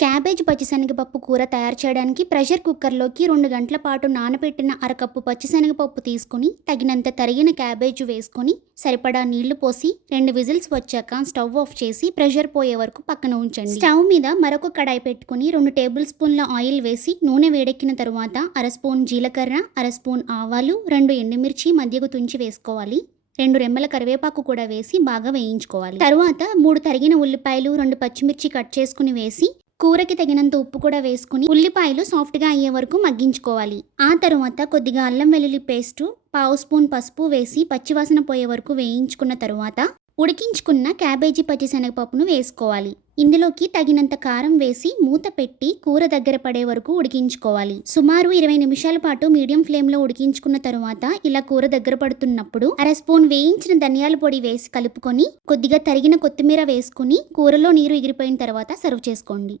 Cabbage పచ్చిశనగపప్పు కూర తయారు చేయడానికి ప్రెషర్ కుక్కర్లోకి 2 గంటల పాటు నానబెట్టిన అరకప్పు పచ్చిశనగపప్పు తీసుకుని తగినంత తరిగిన క్యాబేజ్ వేసుకొని సరిపడా నీళ్లు పోసి 2 విజిల్స్ వచ్చాక స్టవ్ ఆఫ్ చేసి ప్రెషర్ పోయే వరకు పక్కన ఉంచండి. స్టవ్ మీద మరొక కడాయి పెట్టుకుని 2 టేబుల్ స్పూన్ల ఆయిల్ వేసి నూనె వేడెక్కిన తరువాత అర స్పూన్ జీలకర్ర, అర స్పూన్ ఆవాలు, 2 ఎండుమిర్చి మధ్యకు తుంచి వేసుకోవాలి. 2 రెమ్మల కరివేపాకు కూడా వేసి బాగా వేయించుకోవాలి. తరువాత 3 తరిగిన ఉల్లిపాయలు, 2 పచ్చిమిర్చి కట్ చేసుకుని వేసి కూరకి తగినంత ఉప్పు కూడా వేసుకుని ఉల్లిపాయలు సాఫ్ట్గా అయ్యే వరకు మగ్గించుకోవాలి. ఆ తరువాత కొద్దిగా అల్లం వెల్లుల్లి పేస్టు, పావు స్పూన్ పసుపు వేసి పచ్చివాసన పోయే వరకు వేయించుకున్న తరువాత ఉడికించుకున్న క్యాబేజీ పచ్చిశనగపప్పును వేసుకోవాలి. ఇందులోకి తగినంత కారం వేసి మూత పెట్టి కూర దగ్గర పడే వరకు ఉడికించుకోవాలి. సుమారు 20 నిమిషాల పాటు మీడియం ఫ్లేమ్లో ఉడికించుకున్న తరువాత ఇలా కూర దగ్గర పడుతున్నప్పుడు అర స్పూన్ వేయించిన ధనియాల పొడి వేసి కలుపుకొని కొద్దిగా తరిగిన కొత్తిమీర వేసుకుని కూరలో నీరు ఎగిరిపోయిన తర్వాత సర్వ్ చేసుకోండి.